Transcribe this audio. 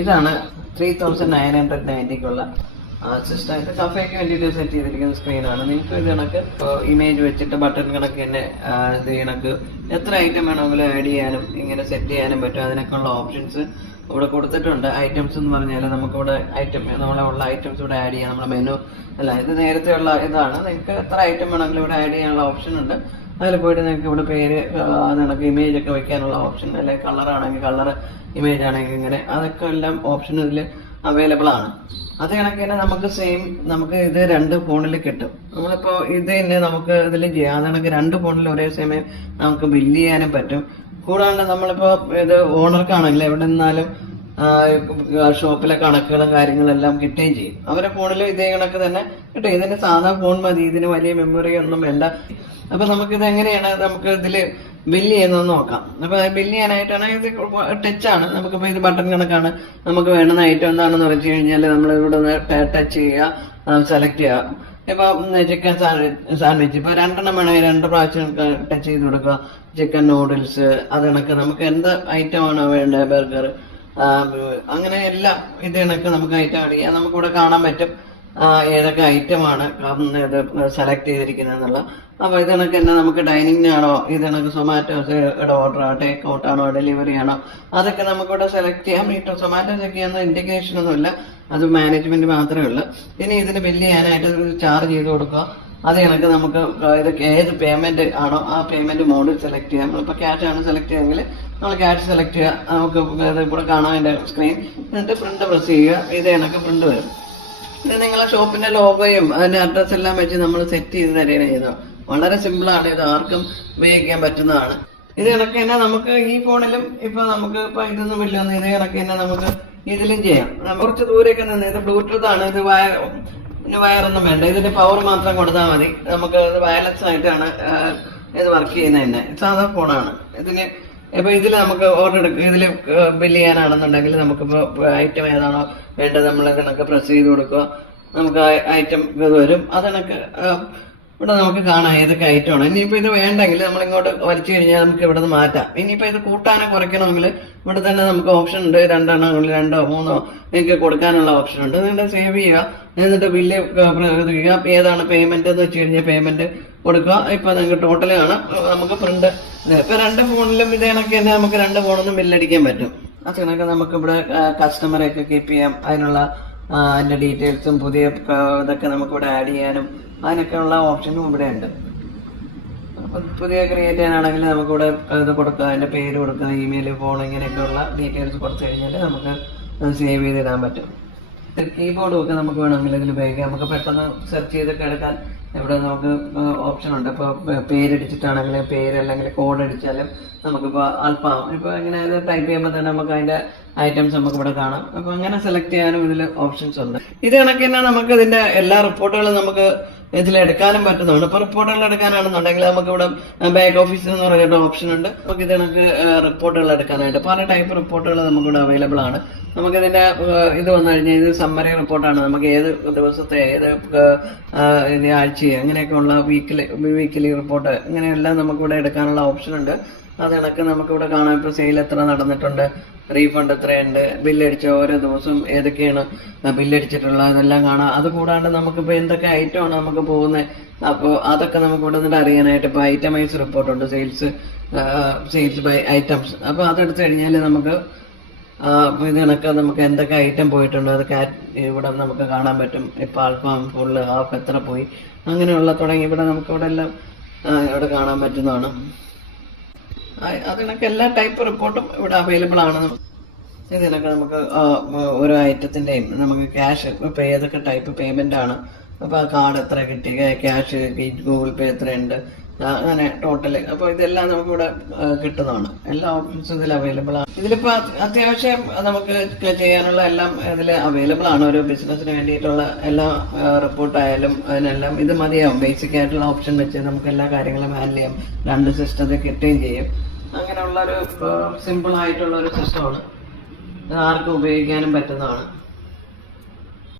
ഇതാണ് 3990ക്കുള്ള സിസ്റ്റം. ഇത് കഫേക്ക് വേണ്ടിയിട്ട് സെറ്റ് ചെയ്തിരിക്കുന്ന സ്ക്രീനാണ്. നിങ്ങൾക്ക് ഇത് കണക്ക് ഇമേജ് വെച്ചിട്ട് ബട്ടൺ കണക്ക് തന്നെ ഇത് കണക്ക് എത്ര ഐറ്റം വേണമെങ്കിലും ആഡ് ചെയ്യാനും ഇങ്ങനെ സെറ്റ് ചെയ്യാനും പറ്റും. അതിനൊക്കെയുള്ള ഓപ്ഷൻസ് ഇവിടെ കൊടുത്തിട്ടുണ്ട്. ഐറ്റംസ് എന്ന് പറഞ്ഞാൽ നമുക്കിവിടെ നമ്മളുള്ള ഐറ്റംസ് ഇവിടെ ആഡ് ചെയ്യാം. നമ്മുടെ മെനു അല്ല, ഇത് നേരത്തെ ഉള്ള ഇതാണ്. നിങ്ങൾക്ക് എത്ര ഐറ്റം വേണമെങ്കിലും ഇവിടെ ആഡ് ചെയ്യാനുള്ള ഓപ്ഷൻ ഉണ്ട്. അതിൽ പോയിട്ട് നിങ്ങൾക്ക് ഇവിടെ പേര് നിനക്ക് ഇമേജ് ഒക്കെ വെക്കാനുള്ള ഓപ്ഷൻ, അല്ലെങ്കിൽ കളർ ആണെങ്കിൽ കളർ, ഇമേജ് ആണെങ്കിൽ ഇങ്ങനെ, അതൊക്കെ എല്ലാം ഓപ്ഷൻ ഇതിൽ അവൈലബിൾ ആണ്. അത് കണക്ക് തന്നെ നമുക്ക് ഇത് 2 ഫോണിൽ കിട്ടും. നമ്മളിപ്പോ ഇത് തന്നെ നമുക്ക് ഇതിൽ ചെയ്യാം. അത് കണക്ക് 2 ഫോണിൽ ഒരേ സമയം നമുക്ക് ബില്ല് ചെയ്യാനും പറ്റും. കൂടാണ്ട് നമ്മളിപ്പോ ഇത് ഓണർക്കാണെങ്കിൽ എവിടെ നിന്നാലും ഷോപ്പിലെ കണക്കുകളും കാര്യങ്ങളെല്ലാം കിട്ടുകയും ചെയ്യും. അവരുടെ ഫോണിൽ ഇതേ കണക്ക് തന്നെ കിട്ടും. ഇതിന് സാധാ ഫോൺ മതി, ഇതിന് വലിയ മെമ്മറി ഒന്നും വേണ്ട. അപ്പൊ നമുക്കിത് എങ്ങനെയാണ് നമുക്ക് ഇതില് ബില്ല് ചെയ്യുന്നതെന്ന് നോക്കാം. അപ്പൊ ബില്ല് ചെയ്യാനായിട്ടാണ് ഇത് ടച്ചാണ്. നമുക്കിപ്പോ ഇത് ബട്ടൺ കണക്കാണ്. നമുക്ക് വേണ്ടുന്ന ഐറ്റം എന്താണെന്ന് വെച്ച് കഴിഞ്ഞാൽ നമ്മൾ ഇവിടെ ടച്ച് ചെയ്യുക, സെലക്ട് ചെയ്യുക. ഇപ്പൊ ചിക്കൻ സാൻഡ്വിച്ച് ഇപ്പൊ 2 വേണമെങ്കിൽ 2 പ്രാവശ്യം ടച്ച് ചെയ്ത് കൊടുക്കുക. ചിക്കൻ നൂഡിൽസ്, അത് കണക്ക് നമുക്ക് എന്ത് ഐറ്റം ആണോ വേണ്ടത്, ബർഗർ, അങ്ങനെ എല്ലാം ഇത് കണക്ക് നമുക്ക് ഐറ്റം ആഡ് ചെയ്യാം. നമുക്കിവിടെ കാണാൻ പറ്റും ഏതൊക്കെ ഐറ്റമാണ് ഇത് സെലക്ട് ചെയ്തിരിക്കുന്നത് എന്നുള്ള. അപ്പൊ ഇത് കണക്ക് തന്നെ നമുക്ക് ഡൈനിങ്ങിനാണോ, ഇത് കണക്ക് സൊമാറ്റോയുടെ ഓർഡർ, ടേക്ക് ഔട്ട് ആണോ, ഡെലിവറി ആണോ, അതൊക്കെ നമുക്കിവിടെ സെലക്ട് ചെയ്യാം. ഈ സൊമാറ്റോ ചെക്ക് ചെയ്യുന്ന ഇന്റഗ്രേഷൻ ഒന്നുമില്ല, അത് മാനേജ്മെന്റ് മാത്രമേ ഉള്ളൂ. ഇനി ഇതിന് ബില്ല് ചെയ്യാനായിട്ട് ചാർജ് ചെയ്ത് കൊടുക്കുക. അത് കണക്ക് നമുക്ക് ഇത് ഏത് പേയ്മെന്റ് ആണോ ആ പേയ്മെന്റ് മോഡ് സെലക്ട് ചെയ്യാം. നമ്മളിപ്പോൾ ക്യാഷ് ആണ് സെലക്ട് ചെയ്യുമെങ്കിൽ നമ്മൾ ക്യാഷ് സെലക്ട് ചെയ്യുക. നമുക്ക് ഇവിടെ കാണാം അതിന്റെ സ്ക്രീൻ. എന്നിട്ട് പ്രിന്റ് പ്രസ് ചെയ്യുക. ഇത് കണക്ക് പ്രിന്റ് വരും. ഇത് നിങ്ങളെ ഷോപ്പിന്റെ ലോഗോയും അതിന്റെ അഡ്രസ് എല്ലാം വെച്ച് നമ്മൾ സെറ്റ് ചെയ്ത് തരുകയാണ് ചെയ്യുന്നത്. വളരെ സിമ്പിൾ ആണ്. ഇത് ആർക്കും ഉപയോഗിക്കാൻ പറ്റുന്നതാണ്. ഇത് കണക്ക് തന്നെ നമുക്ക് ഈ ഫോണിലും ഇപ്പൊ നമുക്ക് ഇപ്പൊ ഇതൊന്നും ഇല്ല, ഇത് കണക്ക് തന്നെ നമുക്ക് ഇതിലും ചെയ്യാം. കുറച്ച് ദൂരെയൊക്കെ നിന്ന് ഇത് ബ്ലൂടൂത്ത് ആണ്. ഇത് വയറൊന്നും വേണ്ട, ഇതിന്റെ പവർ മാത്രം കൊടുത്താൽ മതി. നമുക്ക് ഇത് വയർലെസ് ആയിട്ടാണ് ഇത് വർക്ക് ചെയ്യുന്നത് തന്നെ. സാധാ ഫോണാണ്. ഇതിന് ഇപ്പൊ ഇതിൽ നമുക്ക് ഓർഡർ എടുക്കുക, ഇതിൽ ബില്ല് ചെയ്യാനാണെന്നുണ്ടെങ്കിൽ നമുക്കിപ്പോ ഐറ്റം ഏതാണോ വേണ്ടത് നമ്മൾ ഇതിനൊക്കെ പ്രസ് ചെയ്ത് കൊടുക്കുക. നമുക്ക് ഐറ്റം ഇത് വരും. അതിനൊക്കെ ഇവിടെ നമുക്ക് കാണാം ഏതൊക്കെ ഐറ്റമാണ്. ഇനിയിപ്പോ ഇത് വേണ്ടെങ്കിൽ നമ്മൾ ഇങ്ങോട്ട് വലിച്ചു കഴിഞ്ഞാൽ നമുക്ക് ഇവിടെ നിന്ന് മാറ്റാം. ഇനിയിപ്പോ ഇത് കൂട്ടാനോ കുറയ്ക്കണമെങ്കിൽ ഇവിടെ തന്നെ നമുക്ക് ഓപ്ഷൻ ഉണ്ട്. 2 എണ്ണമെങ്കിൽ 2 3 നിങ്ങൾക്ക് കൊടുക്കാനുള്ള ഓപ്ഷൻ ഉണ്ട്. എന്നിട്ട് സേവ് ചെയ്യുക. എന്നിട്ട് ബില്ല് ഏതാണ് പേയ്മെന്റ് എന്ന് വെച്ച് കഴിഞ്ഞാൽ പേയ്മെന്റ് കൊടുക്കുക. ഇപ്പൊ നിങ്ങൾക്ക് ടോട്ടൽ കാണാം. നമുക്ക് പ്രിന്റ് ഇപ്പൊ 2 ഫോണിലും ഇത് കണക്ക് തന്നെ നമുക്ക് 2 ഫോണൊന്നും ബില്ലടിക്കാൻ പറ്റും. അത് കണക്ക് നമുക്ക് ഇവിടെ കസ്റ്റമറെയൊക്കെ കീപ്പ് ചെയ്യാം. അതിന്റെ ഡീറ്റെയിൽസും പുതിയ ഇതൊക്കെ നമുക്ക് ഇവിടെ ആഡ് ചെയ്യാനും അതിനൊക്കെ ഉള്ള ഓപ്ഷനും ഇവിടെ ഉണ്ട്. അപ്പൊ പുതിയ ക്രിയേറ്റ് ചെയ്യാനാണെങ്കിൽ നമുക്കിവിടെ ഇത് കൊടുക്കുക, അതിന്റെ പേര് കൊടുക്കുക, ഇമെയിൽ, ഫോൺ, ഇങ്ങനെയൊക്കെയുള്ള ഡീറ്റെയിൽസ് കൊടുത്തു കഴിഞ്ഞാൽ നമുക്ക് സേവ് ചെയ്തിടാൻ പറ്റും. കീബോർഡും ഒക്കെ നമുക്ക് വേണമെങ്കിൽ ഇതിൽ ഉപയോഗിക്കാം. നമുക്ക് പെട്ടെന്ന് സെർച്ച് ചെയ്തൊക്കെ എടുക്കാൻ ഇവിടെ നമുക്ക് ഓപ്ഷൻ ഉണ്ട്. ഇപ്പോൾ പേരടിച്ചിട്ടാണെങ്കിൽ പേര് അല്ലെങ്കിൽ കോഡ് അടിച്ചാലും നമുക്കിപ്പോൾ അല്പം ഇപ്പോൾ ഇങ്ങനെ ഇത് ടൈപ്പ് ചെയ്യുമ്പോൾ തന്നെ നമുക്ക് അതിന്റെ ഐറ്റംസ് നമുക്ക് ഇവിടെ കാണാം. അപ്പൊ അങ്ങനെ സെലക്ട് ചെയ്യാനും ഇതിൽ ഓപ്ഷൻസ് ഉണ്ട്. ഇത് കണക്ക് തന്നെ നമുക്ക് ഇതിന്റെ എല്ലാ റിപ്പോർട്ടുകളും നമുക്ക് ഇതിലെടുക്കാനും പറ്റുന്നതാണ്. ഇപ്പൊ റിപ്പോർട്ടുകൾ എടുക്കാനാണെന്നുണ്ടെങ്കിൽ നമുക്ക് ഇവിടെ ബാക്ക് ഓഫീസ് എന്ന് പറഞ്ഞിട്ട് ഓപ്ഷൻ ഉണ്ട്. നമുക്ക് ഇത് കണക്ക് റിപ്പോർട്ടുകൾ എടുക്കാനായിട്ട് പല ടൈപ്പ് റിപ്പോർട്ടുകൾ നമുക്കിവിടെ അവൈലബിൾ ആണ്. നമുക്കിതിന്റെ ഇത് വന്നു കഴിഞ്ഞാൽ ഇത് സമ്മറി റിപ്പോർട്ടാണ്. നമുക്ക് ഏത് ദിവസത്തെ ഏത് ആഴ്ച അങ്ങനെയൊക്കെ ഉള്ള വീക്കിലി റിപ്പോർട്ട് ഇങ്ങനെയെല്ലാം നമുക്കിവിടെ എടുക്കാനുള്ള ഓപ്ഷൻ ഉണ്ട്. അത് കണക്ക് നമുക്കിവിടെ കാണാം. ഇപ്പൊ സെയിൽ എത്ര നടന്നിട്ടുണ്ട്, റീഫണ്ട് എത്രയുണ്ട്, ബില്ലടിച്ച ഓരോ ദിവസവും ഏതൊക്കെയാണ് ബില്ലടിച്ചിട്ടുള്ളത് അതെല്ലാം കാണാം. അത് കൂടാണ്ട് നമുക്കിപ്പോൾ എന്തൊക്കെ ഐറ്റമാണ് നമുക്ക് പോകുന്നത്, അപ്പോൾ അതൊക്കെ നമുക്ക് ഇവിടെ നിന്നിട്ട് അറിയാനായിട്ട് ഇപ്പോൾ ഐറ്റമൈസ് റിപ്പോർട്ടുണ്ട്. Sales by items. അപ്പോൾ അതെടുത്ത് കഴിഞ്ഞാൽ നമുക്ക് ഇത് കണക്ക് നമുക്ക് എന്തൊക്കെ ഐറ്റം പോയിട്ടുണ്ട് അത് ഇവിടെ നമുക്ക് കാണാൻ പറ്റും. ഇപ്പൊ അൽഫാം, ഫുള്ള്, ഹാഫ് എത്ര പോയി, അങ്ങനെയുള്ള തുടങ്ങി ഇവിടെ നമുക്ക് ഇവിടെ എല്ലാം ഇവിടെ കാണാൻ പറ്റുന്നതാണ്. അതിനൊക്കെ എല്ലാ ടൈപ്പ് റിപ്പോർട്ടും ഇവിടെ അവൈലബിൾ ആണ്. ഇതിനൊക്കെ നമുക്ക് ഓരോ ഐറ്റത്തിന്റെയും നമുക്ക് ക്യാഷ് ഇപ്പൊ ഏതൊക്കെ ടൈപ്പ് പേയ്മെന്റ് ആണ്, അപ്പൊ കാർഡ് എത്ര കിട്ടി, ക്യാഷ്, ഗൂഗിൾ പേ എത്രയുണ്ട്, അങ്ങനെ ടോട്ടല്. അപ്പൊ ഇതെല്ലാം നമുക്ക് ഇവിടെ കിട്ടുന്നതാണ്. എല്ലാ ഓപ്ഷൻസും ഇതിൽ അവൈലബിൾ ആണ്. ഇതിലിപ്പോ അത്യാവശ്യം നമുക്ക് ചെയ്യാനുള്ള എല്ലാം ഇതിൽ അവൈലബിൾ ആണ്. ഒരു ബിസിനസിന് വേണ്ടിയിട്ടുള്ള എല്ലാ റിപ്പോർട്ടായാലും അതിനെല്ലാം ഇത് മതിയാവും. ബേസിക് ആയിട്ടുള്ള ഓപ്ഷൻ വെച്ച് നമുക്ക് എല്ലാ കാര്യങ്ങളും ഹാൻഡിൽ ചെയ്യാം. 2 സിസ്റ്റത്തിൽ കിട്ടുകയും ചെയ്യും. അങ്ങനെയുള്ള ഒരു സിമ്പിൾ ആയിട്ടുള്ള ഒരു സിസ്റ്റമാണ്. ആർക്കും ഉപയോഗിക്കാനും പറ്റുന്നതാണ്.